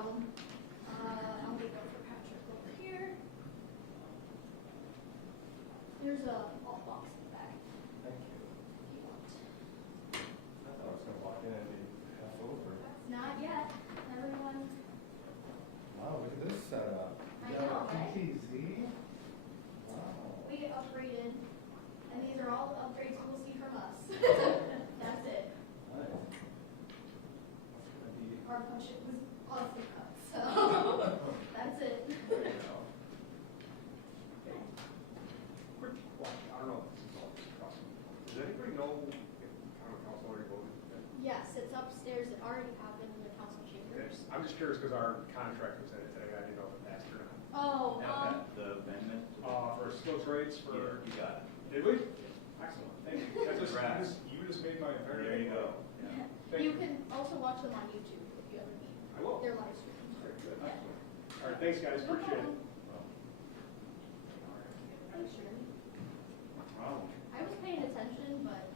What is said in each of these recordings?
problem. I'll leave it for Patrick over here. There's a ball box in the back. Thank you. If you want. I thought I was gonna walk in and be half over. Not yet. Everyone. Wow, look at this setup. I know, right? PTZ. Wow. We get upgraded, and these are all the upgrades you will see from us. That's it. Nice. That's gonna be. Our budget was awesome cut, so that's it. There you go. Quick question, I don't know if this is all discussed. Does anybody know if town council already voted? Yes, it's upstairs. It already happened in the council chambers. I'm just curious because our contract was in it today, I didn't know if it passed or not. Oh, Now that the amendment. For skill trades for, You got it. did we? Excellent, thank you. Congrats. You just made my entire. There you go. yeah. Thank You can also watch them on YouTube if you ever need. I will. They're live streamed. Very good, Yeah. excellent. All right, thanks guys, No appreciate it. problem. Thanks, Shirley. Wow. I was paying attention, but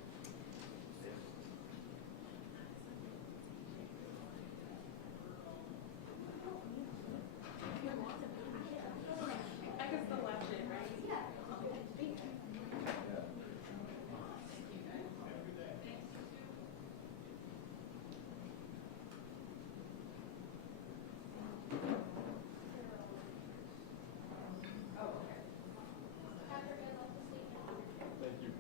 I guess the left in, right? yeah. Yeah. Oh, okay. Thank you.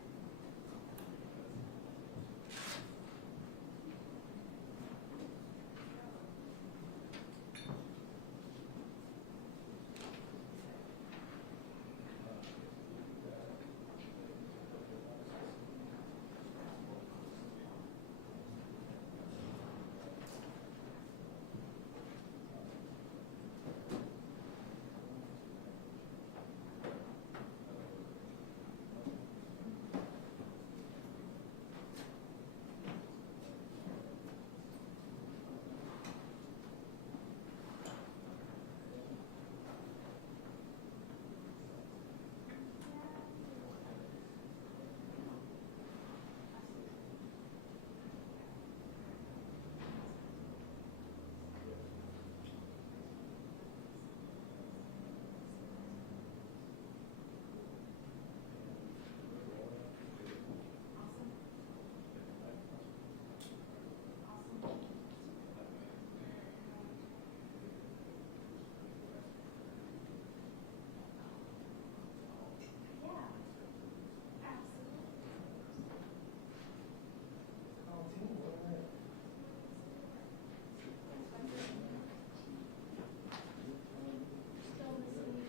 Still missing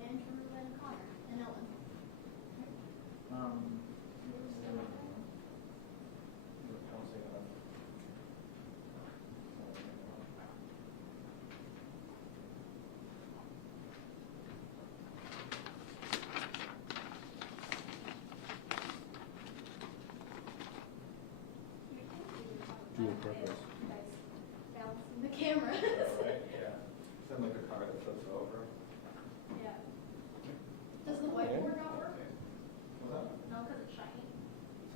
Andrew and Connor and Ellen. Dual purpose. Balancing the cameras. Right, yeah. Sound like a car that flips over. Yeah. Does the whiteboard not work? What's that? No, because it's shiny.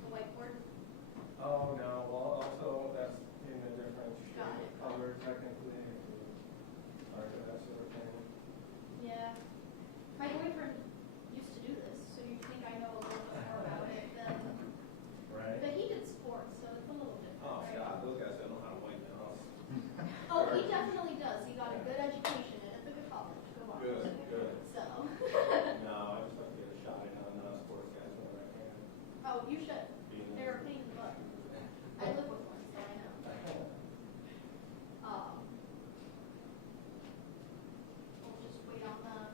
The whiteboard. Oh, no, well, also, that's in a different Got it. color technically, or that sort of thing. Yeah. My boyfriend used to do this, so you think I know a little bit more about it than. Right? But he did sports, so it's a little different. Oh, right? God, those guys don't know how to white house. Oh, he definitely does. He got a good education and it's a good college. Go on. Good, good. So. No, I just like to get a shot at sports guys whenever I can. Oh, you should. Being They're a pain in the butt. I live with one, so I know. We'll just wait on them.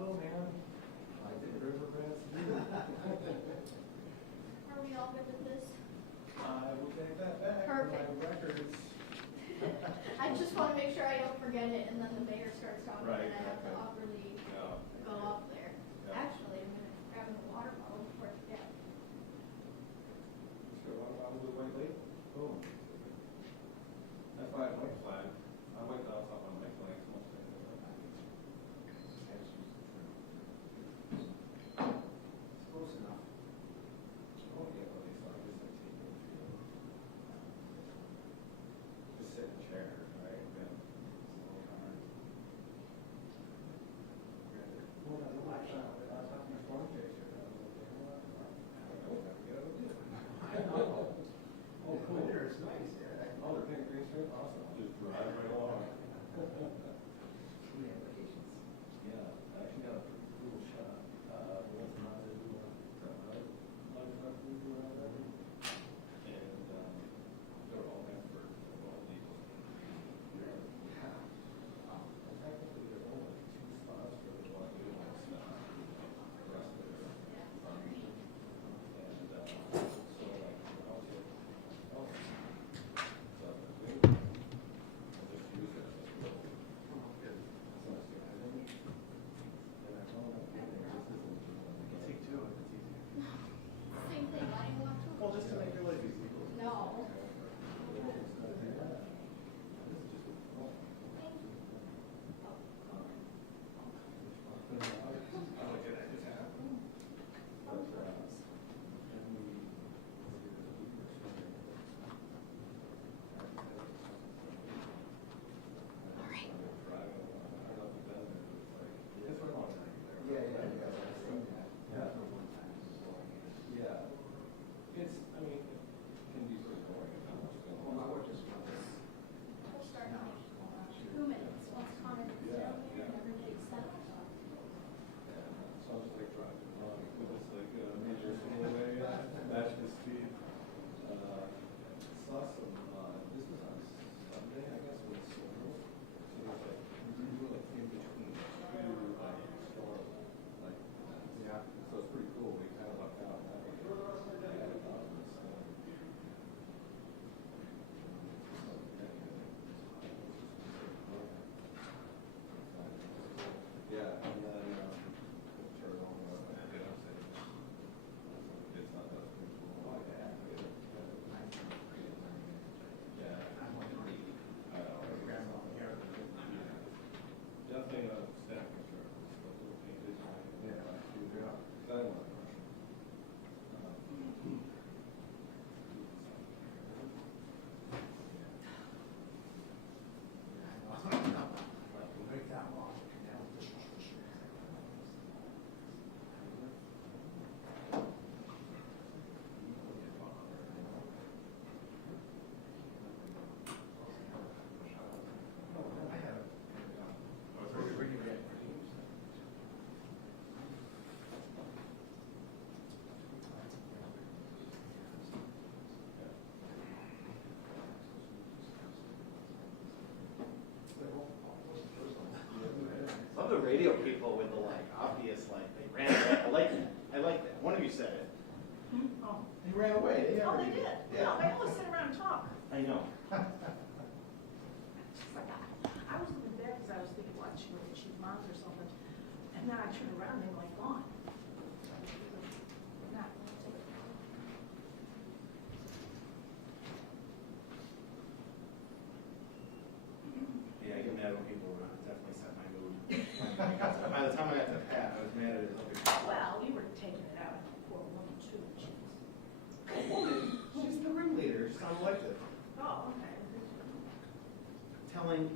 go, man. I did riverbeds. Are we all good with this? I will take that back. Perfect. My records. I just want to make sure I don't forget it, and then the mayor starts talking, Right, and I have to okay. awkwardly Yeah. go up there. Yeah. Actually, I'm gonna grab a water bottle before I forget. Sure, I will do white lake. Boom. That's why I like flag. I like that up on my flags most of the time. Close enough. Oh, yeah, well, they start just like taking a few. Just sit in a chair, right? Yeah. It's a little hard. Well, no, no, actually, I was talking to storm chaser. I was like, well, I don't know, I gotta do it. I know. Oh, cool. Winter is nice, yeah. Oh, they're paying green strip? Awesome. Just drive right along. We have vacations. Yeah, I actually got a pretty cool shot. What's not to do on the right? Large enough to do around there. And, they're all expert, they're all legal. Yeah. Well, technically, there's only like 2 spots for the one legal stuff. The rest of it. And, so like, when I was at, so we just use it as a little. Oh, good. So I was like, and I found out that this isn't. Take two, if it's easy. Same thing, I didn't want to. Well, just to make your life easy. No. Yeah, yeah, yeah. I've seen that. Yeah. Yeah. It's, I mean, it can be pretty boring if not much going Well, on. I would just want this. We'll start in like 2 minutes, once Connor gets Yeah, down there, yeah. and everything's set. And so I'm just like driving along with this like major speedway, match the speed. Saw some, this was on Sunday, I guess, with storms. So there's like, we were like in between 2 like storms, like, yeah, so it's pretty cool. We kind of lucked out. That was yeah, and then, turn on, it's not that pretty cool. Yeah. Definitely a stack picture. A little painted. Yeah. Yeah. I want to rush. Make that long. I have it. Where do you get? Some of the radio people with the like obvious like they ran away. I like that. I like that. One of you said it. Oh, They ran away. oh, they did. Yeah. No, they always sit around and talk. I know. It's like, I was in bed because I was thinking, what, she went to Chief Mom's or something. And then I turned around and they were like gone. Not. Yeah, I get mad when people run. It definitely set my mood. By the time I got to Pat, I was mad at his other people. Well, you were taking it out on the poor woman too. She's the ringleader. She's unelected. Oh, okay.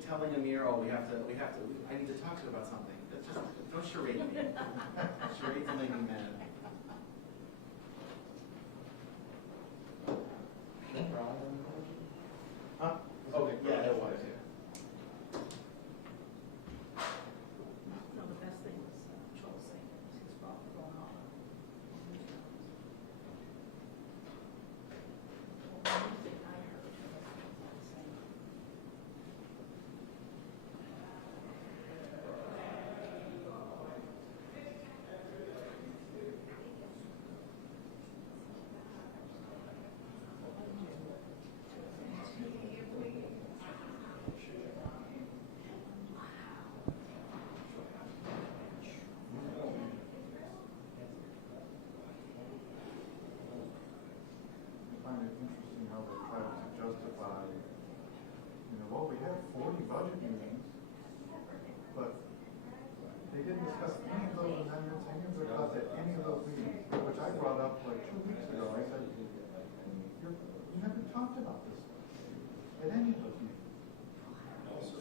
Telling Amir, oh, I need to talk to you about something. That's just, don't charade me. Charades will make me mad. Huh? Oh, yeah, it was, yeah. No, the best thing was Joel saying it was his fault for going off. Well, one thing I heard was saying, well, we had 40 budget meetings, but they didn't discuss any of those amendments, any of their cuts at any of those meetings, which I brought up like 2 weeks ago. I said, you never talked about this at any of those meetings.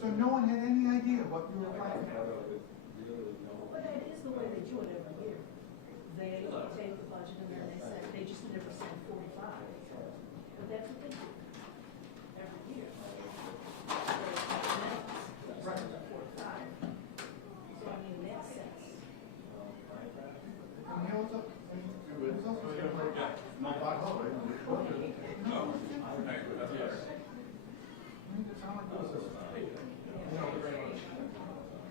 So no one had any idea what you were talking about. But that is the way they do it every year. They take the budget and then they say, they just never send 45. But that's what they do every year. Right. 45. So I mean, that sense. And he also, it's also like, no, I hope it. No, it sounded like it was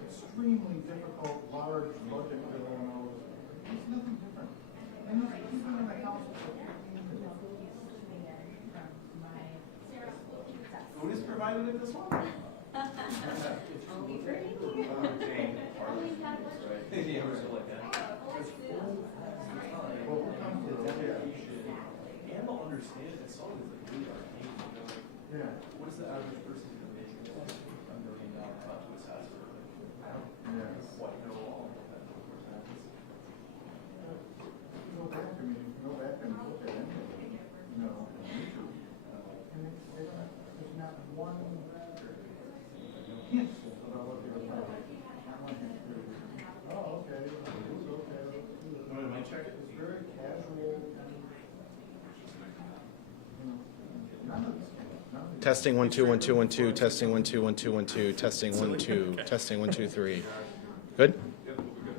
extremely difficult, large budget bill and all this. It's nothing different. And it's even in the council. Food is provided at this one? Only for me. Only had one. Yeah, we're still like that. Well, we're coming to that. And they'll understand that song is like really arcane, you know, like, Yeah. what is the average person gonna make $1 million cut to his house or like, Yeah. what, no, all of that, of course, happens. Go back, I mean, go back and look at any of it, you know, on YouTube. And they don't, there's not one hint about what they were talking about. Not one hint. Oh, okay, it was okay. Am I check it? It's very casual. None of this, none of these. Testing 1 2 1 2 1 2. Testing 1 2 1 2 1 2. Testing 1 2. Testing 1 2 3. Good. Yep, we'll be good.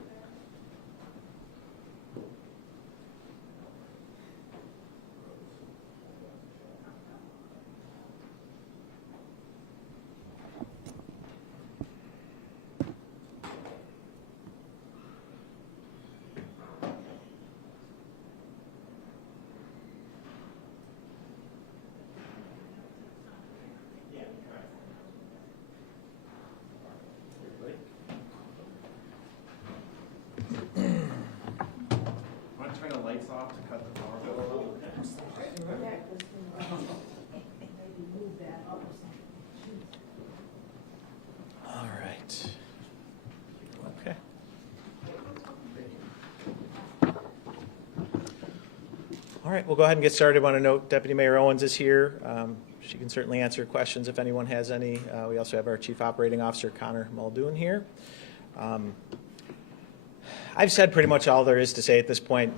Yeah, right. Want to turn the lights off to cut the power bill a little? Maybe move that up or something. All right. Okay. All right, we'll go ahead and get started. I want to note Deputy Mayor Owens is here. She can certainly answer questions if anyone has any. We also have our Chief Operating Officer, Connor Muldoon, here. I've said pretty much all there is to say at this point.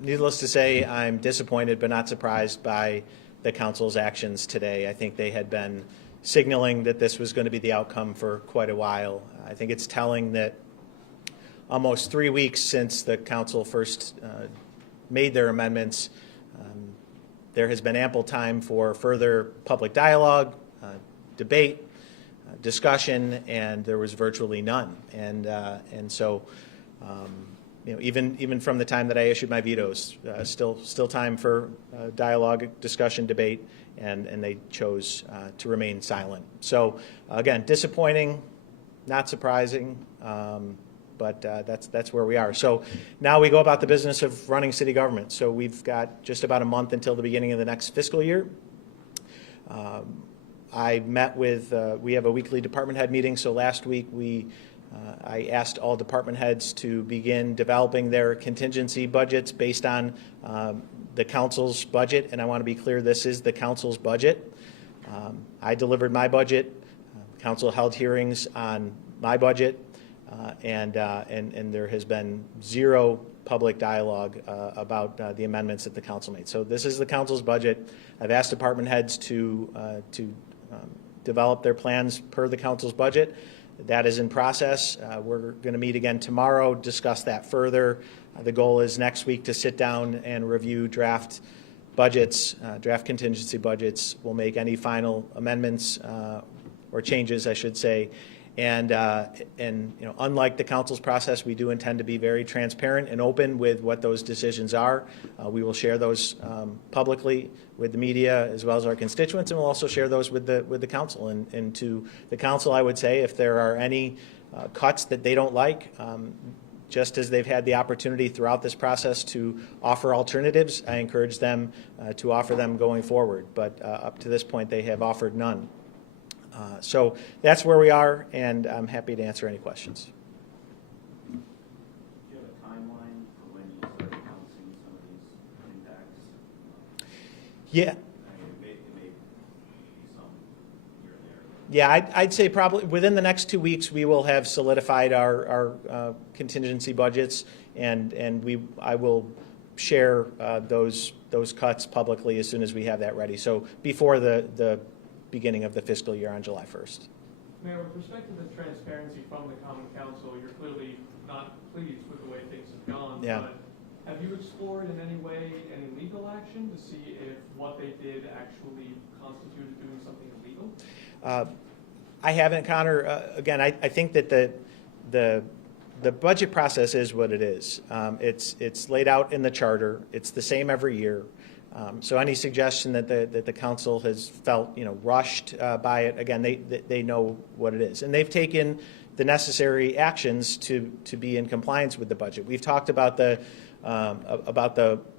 Needless to say, I'm disappointed but not surprised by the council's actions today. I think they had been signaling that this was going to be the outcome for quite a while. I think it's telling that almost 3 weeks since the council first made their amendments, there has been ample time for further public dialogue, debate, discussion, and there was virtually none. And so, you know, even from the time that I issued my vetoes, still time for dialogue, discussion, debate, and they chose to remain silent. So again, disappointing, not surprising, but that's where we are. So now we go about the business of running city government. So we've got just about a month until the beginning of the next fiscal year. I met with, we have a weekly department head meeting, so last week I asked all department heads to begin developing their contingency budgets based on the council's budget, and I want to be clear, this is the council's budget. I delivered my budget. Council held hearings on my budget, and there has been zero public dialogue about the amendments that the council made. So this is the council's budget. I've asked department heads to develop their plans per the council's budget. That is in process. We're going to meet again tomorrow, discuss that further. The goal is next week to sit down and review draft budgets, draft contingency budgets. We'll make any final amendments or changes, I should say. And you know, unlike the council's process, we do intend to be very transparent and open with what those decisions are. We will share those publicly with the media as well as our constituents, and we'll also share those with the council. And to the council, I would say, if there are any cuts that they don't like, just as they've had the opportunity throughout this process to offer alternatives, I encourage them to offer them going forward. But up to this point, they have offered none. So that's where we are, and I'm happy to answer any questions. Do you have a timeline for when you start announcing some of these impacts? Yeah. I mean, it may be some here and there. Yeah, I'd say probably within the next 2 weeks, we will have solidified our contingency budgets, and I will share those cuts publicly as soon as we have that ready. So before the beginning of the fiscal year on July 1st. Mayor, with respect to the transparency from the Common Council, you're clearly not pleased with the way things have gone. Yeah. But have you explored in any way any legal action to see if what they did actually constituted doing something illegal? I haven't, Connor. Again, I think that the budget process is what it is. It's laid out in the charter. It's the same every year. So any suggestion that the council has felt, rushed by it, again, they know what it is, and they've taken the necessary actions to be in compliance with the budget. We've talked about the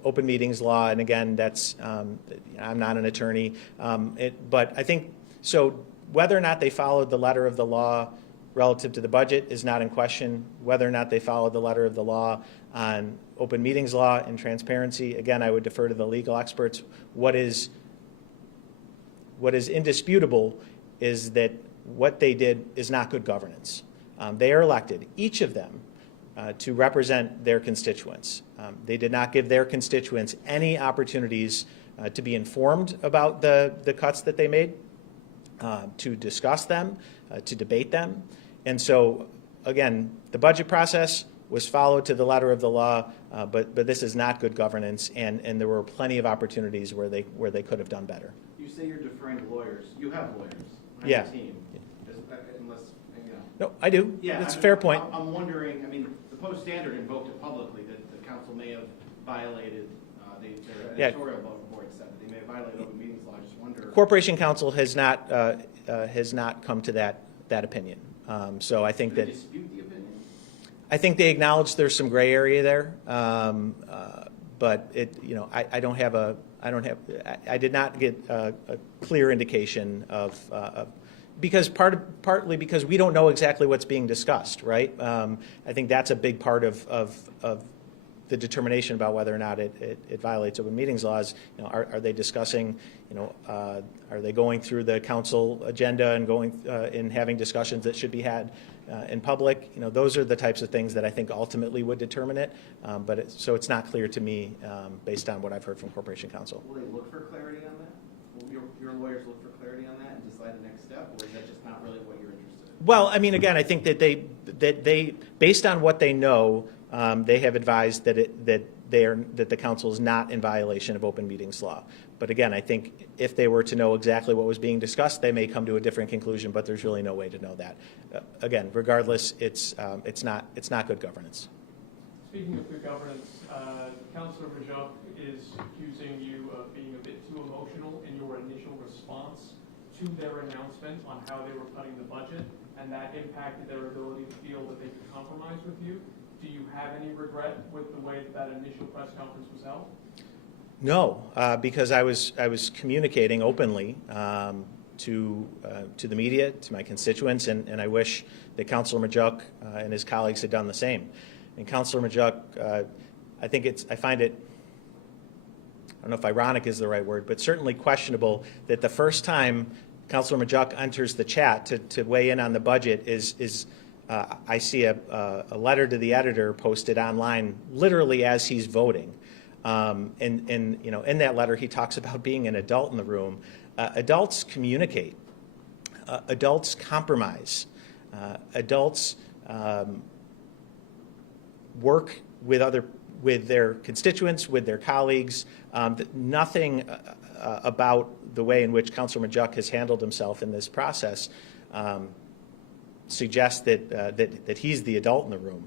open meetings law, and again, that's I'm not an attorney, but I think so. Whether or not they followed the letter of the law relative to the budget is not in question. Whether or not they followed the letter of the law on open meetings law and transparency, again, I would defer to the legal experts. What is indisputable is that what they did is not good governance. They are elected, each of them, to represent their constituents. They did not give their constituents any opportunities to be informed about the cuts that they made, to discuss them, to debate them. And so, again, the budget process was followed to the letter of the law, but this is not good governance, and there were plenty of opportunities where they could have done better. You say you're deferring to lawyers. You have lawyers on Yeah. your team. Unless, No, I do. Yeah, That's a fair point. I'm wondering, I mean, the Post Standard invoked it publicly that the council may have violated, their Yeah. editorial board said that they may have violated open meetings law. I just wonder. Corporation Counsel has not come to that opinion. So I think Do they that dispute the opinion? I think they acknowledge there's some gray area there, but I did not get a clear indication of because partly because we don't know exactly what's being discussed, right? I think that's a big part of the determination about whether or not it violates open meetings laws. Are they discussing? Are they going through the council agenda and going and having discussions that should be had in public? Those are the types of things that I think ultimately would determine it. So it's not clear to me based on what I've heard from Corporation Counsel. Will they look for clarity on that? Will your lawyers look for clarity on that and decide the next step, or is that just not really what you're interested in? Well, I mean, again, I think that they based on what they know, they have advised that the council is not in violation of open meetings law. But again, I think if they were to know exactly what was being discussed, they may come to a different conclusion. But there's really no way to know that. Again, regardless, it's not good governance. Speaking of good governance, Councilor Majuk is accusing you of being a bit too emotional in your initial response to their announcement on how they were cutting the budget, and that impacted their ability to feel that they could compromise with you. Do you have any regret with the way that initial press conference was held? No, because I was communicating openly to the media, to my constituents, and I wish that Councilor Majuk and his colleagues had done the same. And Councilor Majuk, I find it, I don't know if ironic is the right word, but certainly questionable that the first time Councilor Majuk enters the chat to weigh in on the budget is I see a letter to the editor posted online literally as he's voting. And in that letter, he talks about being an adult in the room. Adults communicate. Adults compromise. Adults work with their constituents, with their colleagues. Nothing about the way in which Councilor Majuk has handled himself in this process suggests that he's the adult in the room.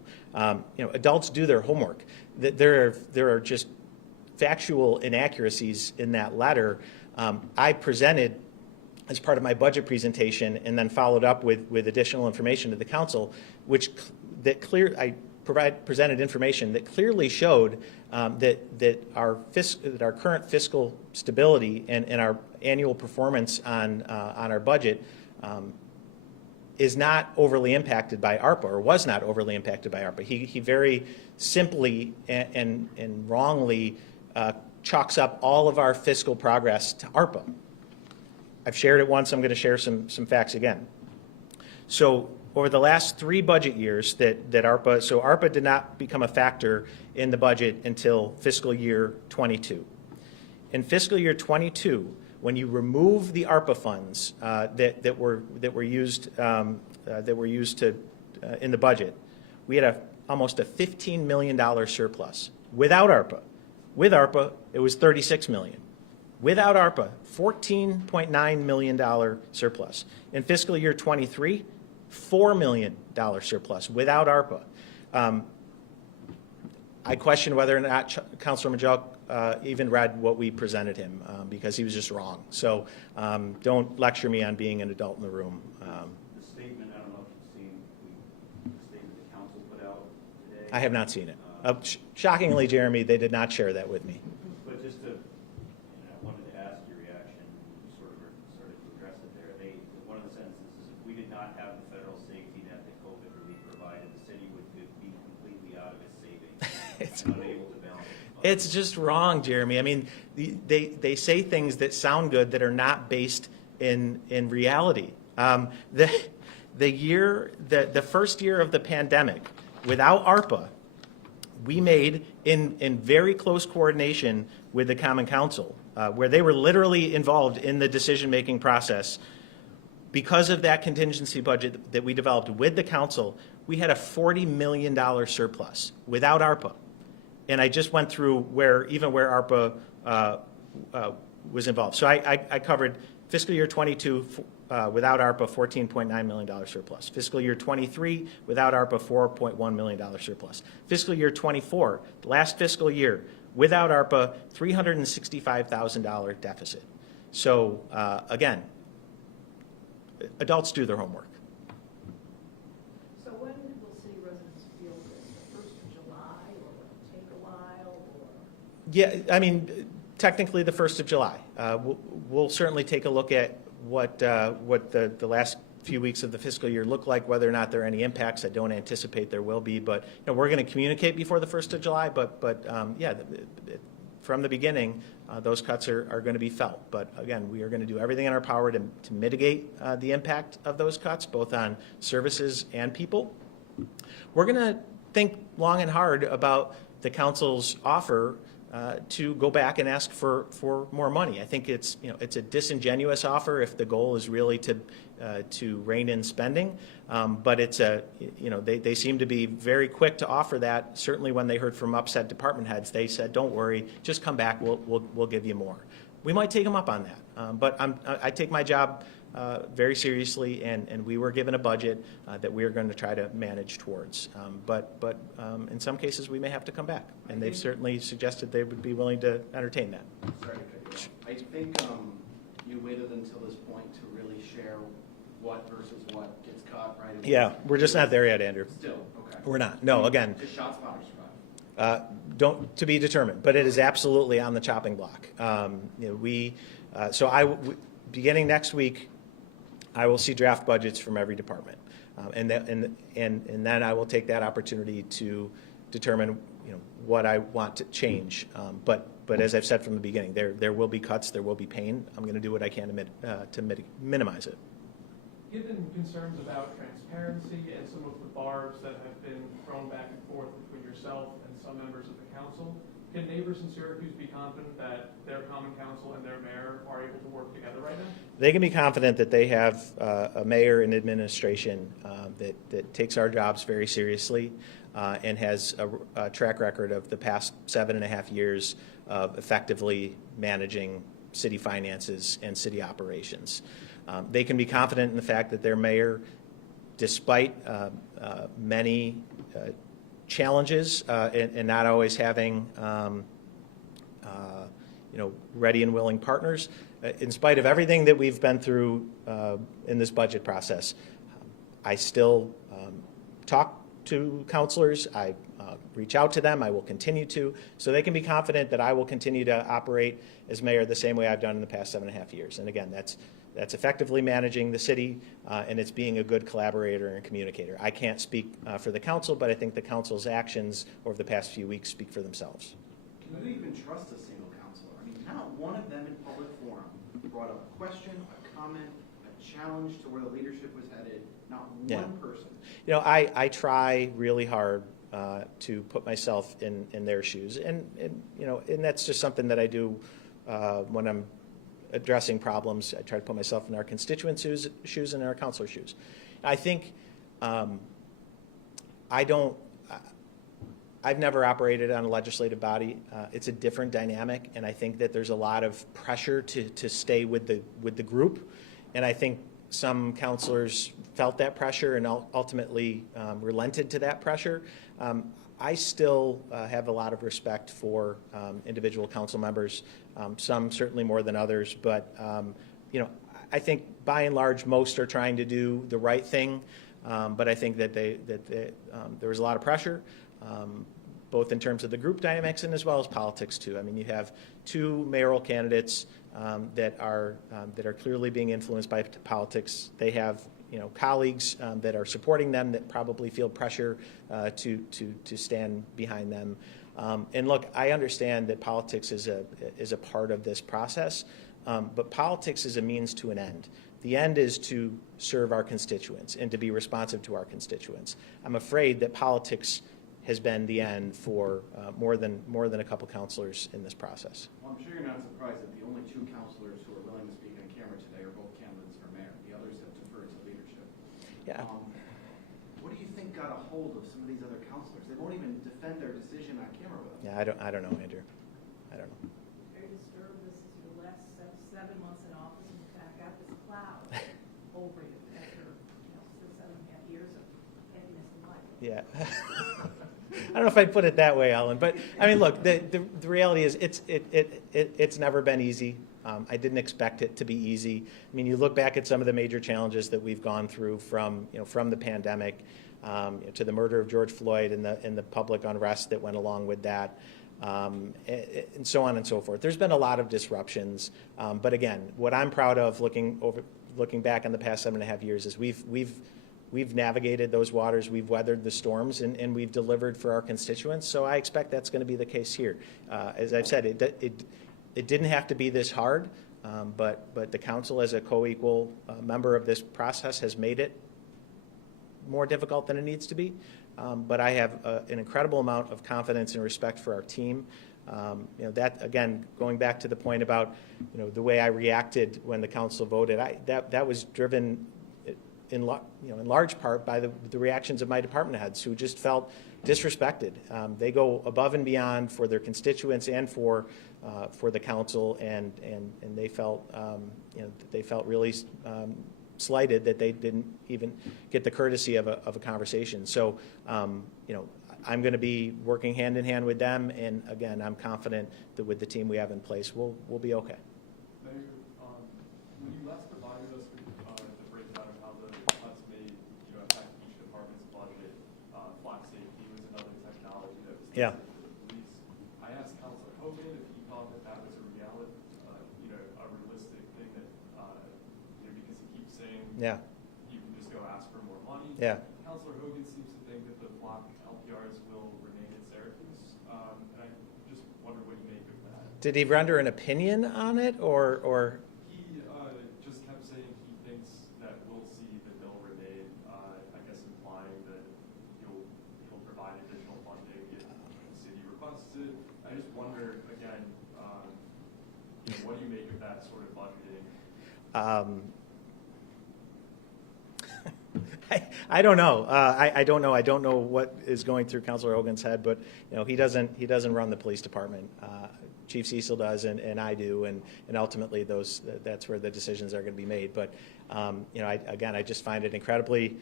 Adults do their homework. There are just factual inaccuracies in that letter. I presented as part of my budget presentation and then followed up with additional information to the council, I presented information that clearly showed that our current fiscal stability and our annual performance on our budget is not overly impacted by ARPA, or was not overly impacted by ARPA. He very simply and wrongly chalks up all of our fiscal progress to ARPA. I've shared it once. I'm going to share some facts again. So over the last 3 budget years that ARPA, so ARPA did not become a factor in the budget until fiscal year 22. In fiscal year 22, when you remove the ARPA funds that were used to in the budget, we had almost a $15 million surplus without ARPA. With ARPA, it was $36 million. Without ARPA, $14.9 million surplus. In fiscal year 23, $4 million surplus without ARPA. I question whether or not Councilor Majalk even read what we presented him because he was just wrong. So don't lecture me on being an adult in the room. The statement, I don't know if you've seen the statement the council put out today. I have not seen it. Shockingly, Jeremy, they did not share that with me. But just to, I wanted to ask your reaction, you sort of started to address it there. One of the sentences is, if we did not have the federal safety net that COVID relief provided, the city would be completely out of its savings and unable to balance it. It's just wrong, Jeremy. I mean, they say things that sound good that are not based in reality. The first year of the pandemic, without ARPA, we made, in very close coordination with the Common Council, where they were literally involved in the decision-making process, because of that contingency budget that we developed with the council, we had a $40 million surplus without ARPA. And I just went through where ARPA was involved. So I covered fiscal year 22 without ARPA, $14.9 million surplus. Fiscal year 23 without ARPA, $4.1 million surplus. Fiscal year 24, last fiscal year, without ARPA, $365,000 deficit. So again, adults do their homework. So when will city residents feel this? The 1st of July, or will it take a while, or? Yeah, I mean, technically the 1st of July. We'll certainly take a look at what the last few weeks of the fiscal year look like, whether or not there are any impacts. I don't anticipate there will be, but we're going to communicate before the 1st of July. But yeah, from the beginning, those cuts are going to be felt. But again, we are going to do everything in our power to mitigate the impact of those cuts, both on services and people. We're going to think long and hard about the council's offer to go back and ask for more money. I think it's a disingenuous offer if the goal is really to rein in spending. But it's they seem to be very quick to offer that. Certainly when they heard from upset department heads, they said, "Don't worry, just come back. We'll give you more." We might take them up on that. But I take my job very seriously, and we were given a budget that we are going to try to manage towards. But in some cases, we may have to come back, and they've certainly suggested they would be willing to entertain that. Sorry to cut you off. I think you waited until this point to really share what versus what gets cut, right? Yeah, we're just not there yet, Andrew. Still, okay. We're not. No, again. Just shot spotters survive. Don't to be determined, but it is absolutely on the chopping block. Beginning next week, I will see draft budgets from every department, and then I will take that opportunity to determine what I want to change. But as I've said from the beginning, there will be cuts, there will be pain. I'm going to do what I can to minimize it. Given concerns about transparency and some of the barbs that have been thrown back and forth between yourself and some members of the council, can neighbors in Syracuse be confident that their common council and their mayor are able to work together right now? They can be confident that they have a mayor and administration that takes our jobs very seriously and has a track record of the past 7.5 years of effectively managing city finances and city operations. They can be confident in the fact that their mayor, despite many challenges and not always having ready and willing partners, in spite of everything that we've been through in this budget process, I still talk to counselors. I reach out to them. I will continue to, so they can be confident that I will continue to operate as mayor the same way I've done in the past 7.5 years. And again, that's effectively managing the city, and it's being a good collaborator and communicator. I can't speak for the council, but I think the council's actions over the past few weeks speak for themselves. Can you even trust a single counselor? I mean, not one of them in public forum brought up a question, a comment, a challenge to where the leadership was headed, not one person. You know, I try really hard to put myself in their shoes, and you know, and that's just something that I do when I'm addressing problems. I try to put myself in our constituents' shoes and our counselors' shoes. I think I've never operated on a legislative body. It's a different dynamic, and I think that there's a lot of pressure to stay with the group, and I think some counselors felt that pressure and ultimately relented to that pressure. I still have a lot of respect for individual council members, some certainly more than others, but you know, I think by and large most are trying to do the right thing, but I think that there was a lot of pressure, both in terms of the group dynamics and as well as politics too. I mean, you have two mayoral candidates that are clearly being influenced by politics. They have, you know, colleagues that are supporting them that probably feel pressure to stand behind them. And look, I understand that politics is a part of this process, but politics is a means to an end. The end is to serve our constituents and to be responsive to our constituents. I'm afraid that politics has been the end for more than a couple counselors in this process. Well, I'm sure you're not surprised that the only two counselors who are willing to speak on camera today are both candidates for mayor. The others have deferred to leadership. Yeah. What do you think got a hold of some of these other counselors? They won't even defend their decision on camera with us. Yeah, I don't know, Andrew. I don't know. Very disturbed. This is your last 7 months in office, and you kind of got this cloud over you after 7.5 years of happiness in life. Yeah. I don't know if I'd put it that way, Ellen, but I mean, look, the reality is it's never been easy. I didn't expect it to be easy. I mean, you look back at some of the major challenges that we've gone through from the pandemic to the murder of George Floyd and the public unrest that went along with that, and so on and so forth. There's been a lot of disruptions, but again, what I'm proud of looking back on the past 7.5 years is we've navigated those waters, we've weathered the storms, and we've delivered for our constituents. So I expect that's going to be the case here. As I've said, it didn't have to be this hard, but the council as a co-equal member of this process has made it more difficult than it needs to be. But I have an incredible amount of confidence and respect for our team. That, again, going back to the point about the way I reacted when the council voted, that was driven in large part by the reactions of my department heads, who just felt disrespected. They go above and beyond for their constituents and for the council, and they felt really slighted that they didn't even get the courtesy of a conversation. So I'm going to be working hand in hand with them, and again, I'm confident that with the team we have in place, we'll be okay. Mayor, when you last provided us with the breakdown of how the cuts may affect each department's budget, flat safety was another technology that was Yeah. to the police. I asked Councilor Hogan if he thought that was a reality, a realistic thing that, because he keeps saying Yeah. you can just go ask for more money. Yeah. Councilor Hogan seems to think that the flat LPRs will remain in Syracuse, and I just wonder what you make of that. Did he render an opinion on it, or? He just kept saying he thinks that we'll see that they'll remain, I guess implying that he'll provide additional funding if the city requests it. I just wonder, again, what do you make of that sort of budgeting? I don't know. I don't know. I don't know what is going through Councilor Hogan's head, but he doesn't run the police department. Chief Cecil does, and I do, and ultimately that's where the decisions are going to be made. But I just find it incredibly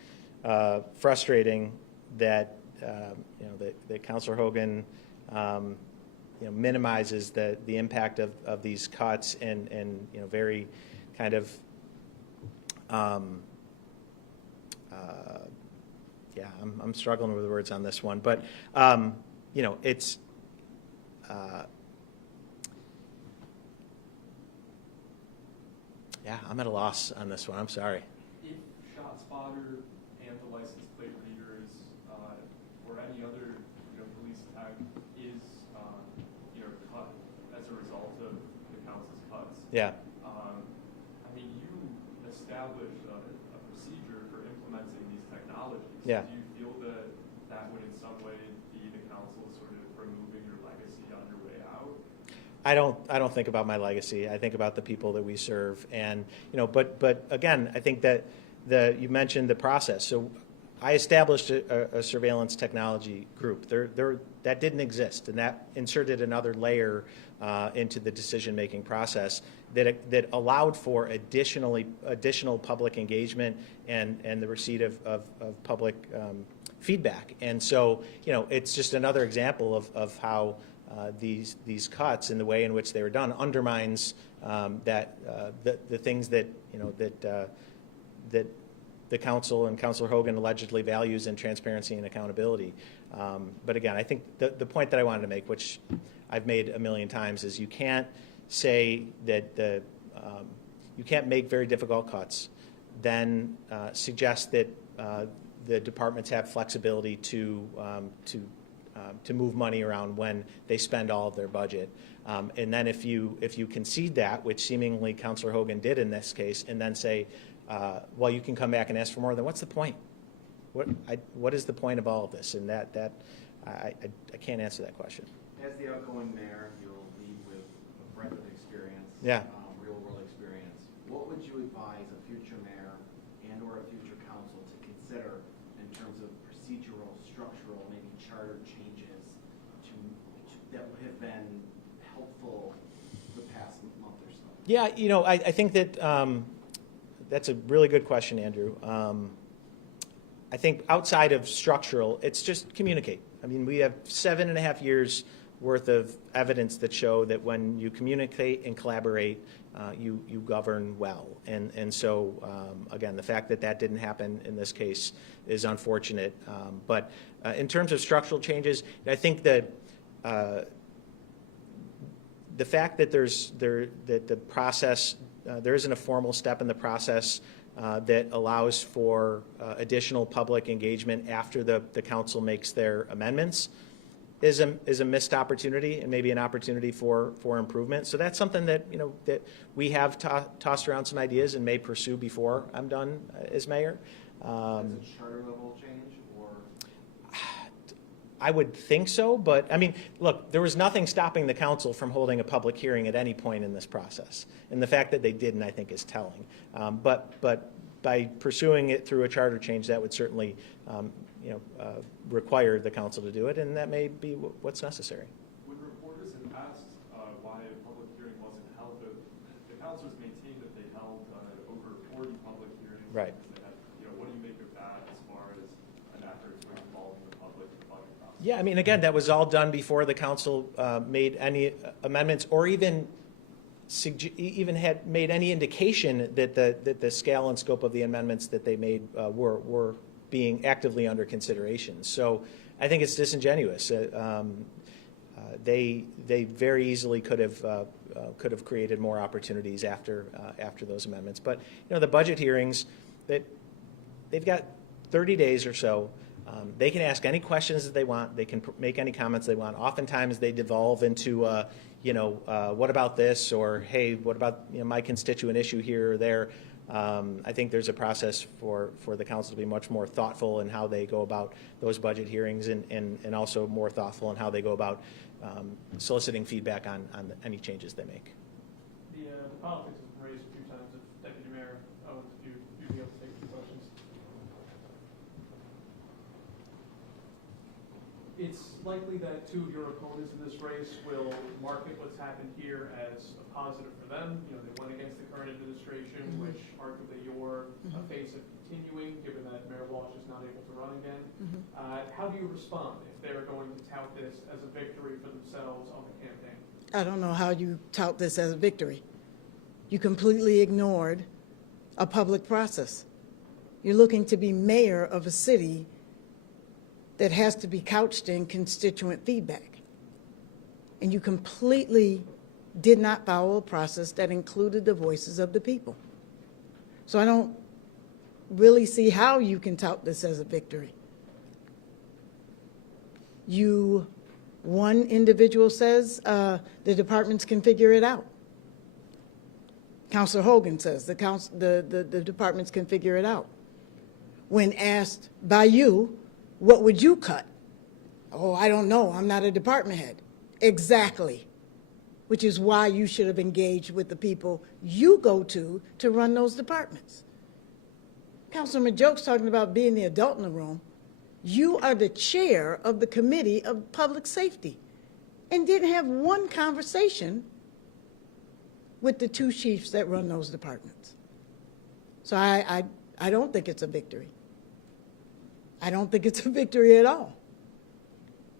frustrating that that Councilor Hogan minimizes the impact of these cuts and very kind of yeah, I'm struggling with the words on this one, but, you know, it's, yeah, I'm at a loss on this one, I'm sorry. If ShotSpotter and the license plate readers, or any other, police tag is, cut as a result of the council's cuts. Yeah. You established a procedure for implementing these technologies. Yeah. Do you feel that that would in some way be the council sort of removing your legacy on your way out? I don't think about my legacy. I think about the people that we serve, and but again, I think that you mentioned the process. So I established a surveillance technology group. That didn't exist, and that inserted another layer into the decision-making process that allowed for additional public engagement and the receipt of public feedback. And so, it's just another example of how these cuts and the way in which they were done undermines the things that that the council and Councilor Hogan allegedly values in transparency and accountability. But again, I think the point that I wanted to make, which I've made a million times, is you can't say that you can't make very difficult cuts, then suggest that the departments have flexibility to move money around when they spend all of their budget. And then if you concede that, which seemingly Councilor Hogan did in this case, and then say, well, you can come back and ask for more, then what's the point? What is the point of all of this? And that I can't answer that question. As the outgoing mayor, you'll lead with a breadth of experience, Yeah. Real-world experience. What would you advise a future mayor and/or a future council to consider in terms of procedural, structural, maybe charter changes that would have been helpful the past month or so? Yeah, I think that that's a really good question, Andrew. I think outside of structural, it's just communicate. I mean, we have 7.5 years worth of evidence that show that when you communicate and collaborate, you govern well. And so, again, the fact that didn't happen in this case is unfortunate. But in terms of structural changes, I think that the fact that that the process, there isn't a formal step in the process that allows for additional public engagement after the council makes their amendments is a missed opportunity, and maybe an opportunity for improvement. So that's something that that we have tossed around some ideas and may pursue before I'm done as mayor. Is it a charter level change, or? I would think so, but I mean, look, there was nothing stopping the council from holding a public hearing at any point in this process, and the fact that they didn't, I think, is telling. But by pursuing it through a charter change, that would certainly, require the council to do it, and that may be what's necessary. When reporters have asked why a public hearing wasn't held, the councilors maintained that they held over 40 public hearings. Right. What do you make of that as far as an effort to involve the public in the budget process? Yeah, I mean, again, that was all done before the council made any amendments, or even had made any indication that the scale and scope of the amendments that they made were being actively under consideration. So I think it's disingenuous. They very easily could have created more opportunities after those amendments. But the budget hearings, they've got 30 days or so. They can ask any questions that they want. They can make any comments they want. Oftentimes they devolve into what about this, or hey, what about my constituent issue here or there. I think there's a process for the council to be much more thoughtful in how they go about those budget hearings, and also more thoughtful in how they go about soliciting feedback on any changes they make. The politics have been raised a few times. Deputy Mayor Owens, if you'd be able to take a few questions. It's likely that two of your opponents in this race will market what's happened here as a positive for them. They went against the current administration, which arguably you're a face of continuing, given that Mayor Walsh is not able to run again. How do you respond if they're going to tout this as a victory for themselves on the campaign? I don't know how you tout this as a victory. You completely ignored a public process. You're looking to be mayor of a city that has to be couched in constituent feedback. And you completely did not follow a process that included the voices of the people. So I don't really see how you can tout this as a victory. One individual says the departments can figure it out. Councilor Hogan says the departments can figure it out. When asked by you, what would you cut? Oh, I don't know, I'm not a department head. Exactly, which is why you should have engaged with the people you go to run those departments. Councilman Joke's talking about being the adult in the room. You are the chair of the Committee of Public Safety and didn't have one conversation with the two chiefs that run those departments. So I don't think it's a victory. I don't think it's a victory at all.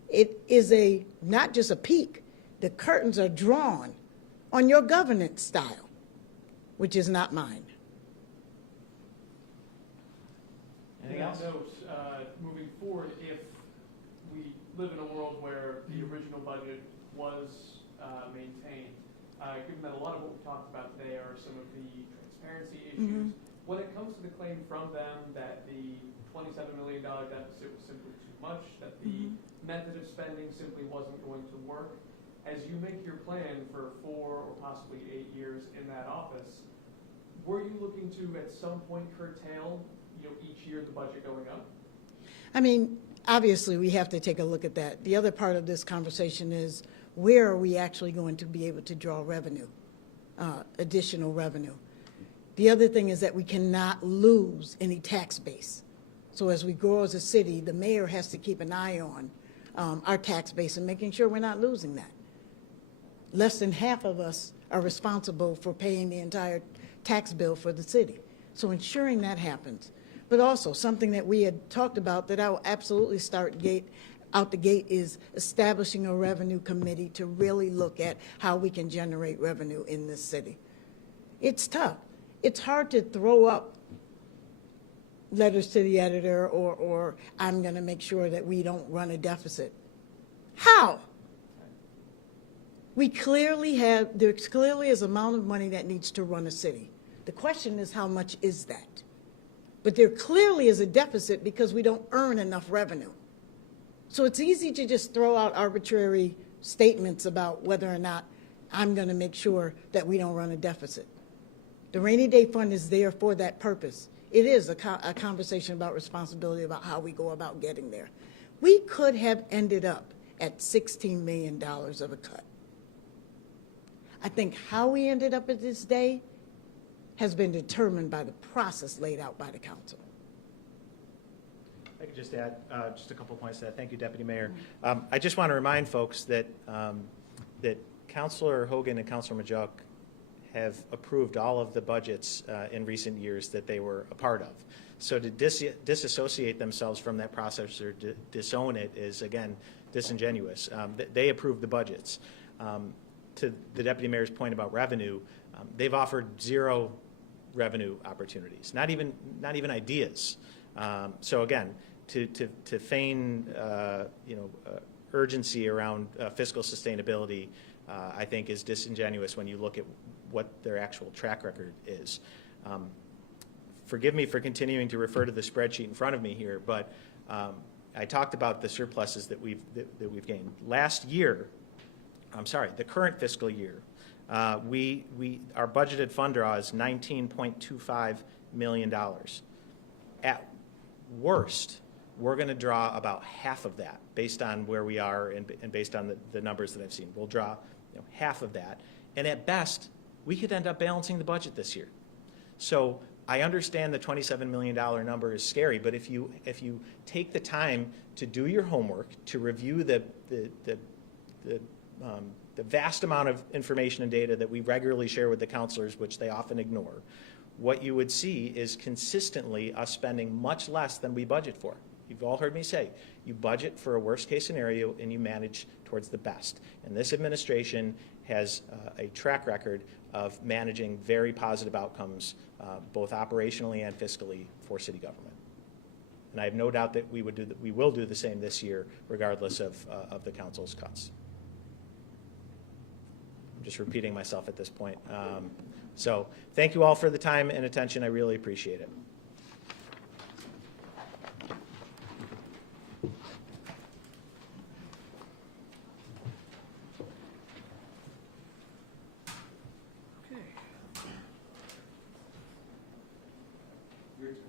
It is not just a peek. The curtains are drawn on your governance style, which is not mine. Anything else? Moving forward, if we live in a world where the original budget was maintained, given that a lot of what we talked about today are some of the transparency issues, when it comes to the claim from them that the $27 million deficit was simply too much, that the method of spending simply wasn't going to work, as you make your plan for 4 or possibly 8 years in that office, were you looking to at some point curtail each year the budget going up? I mean, obviously we have to take a look at that. The other part of this conversation is where are we actually going to be able to draw revenue, additional revenue? The other thing is that we cannot lose any tax base. So as we grow as a city, the mayor has to keep an eye on our tax base and making sure we're not losing that. Less than half of us are responsible for paying the entire tax bill for the city. So ensuring that happens. But also something that we had talked about that I will absolutely start out the gate is establishing a revenue committee to really look at how we can generate revenue in this city. It's tough. It's hard to throw up letters to the editor or I'm going to make sure that we don't run a deficit. How? There clearly is an amount of money that needs to run a city. The question is how much is that? But there clearly is a deficit because we don't earn enough revenue. So it's easy to just throw out arbitrary statements about whether or not I'm going to make sure that we don't run a deficit. The rainy day fund is there for that purpose. It is a conversation about responsibility about how we go about getting there. We could have ended up at $16 million of a cut. I think how we ended up at this day has been determined by the process laid out by the council. I could just add just a couple points to that. Thank you, Deputy Mayor. I just want to remind folks that that Councilor Hogan and Councilor Majuk have approved all of the budgets in recent years that they were a part of. So to disassociate themselves from that process or disown it is, again, disingenuous. They approved the budgets. To the Deputy Mayor's point about revenue, they've offered zero revenue opportunities, not even ideas. So again, to feign urgency around fiscal sustainability, I think is disingenuous when you look at what their actual track record is. Forgive me for continuing to refer to the spreadsheet in front of me here, but I talked about the surpluses that we've gained. Last year, the current fiscal year, our budgeted fund draw is $19.25 million. At worst, we're going to draw about half of that based on where we are and based on the numbers that I've seen. We'll draw half of that. And at best, we could end up balancing the budget this year. So I understand the $27 million number is scary, but if you take the time to do your homework, to review the vast amount of information and data that we regularly share with the counselors, which they often ignore, what you would see is consistently us spending much less than we budget for. You've all heard me say, you budget for a worst case scenario and you manage towards the best. And this administration has a track record of managing very positive outcomes, both operationally and fiscally, for city government. And I have no doubt that we will do the same this year, regardless of the council's cuts. I'm just repeating myself at this point. So thank you all for the time and attention. I really appreciate it. Your turn.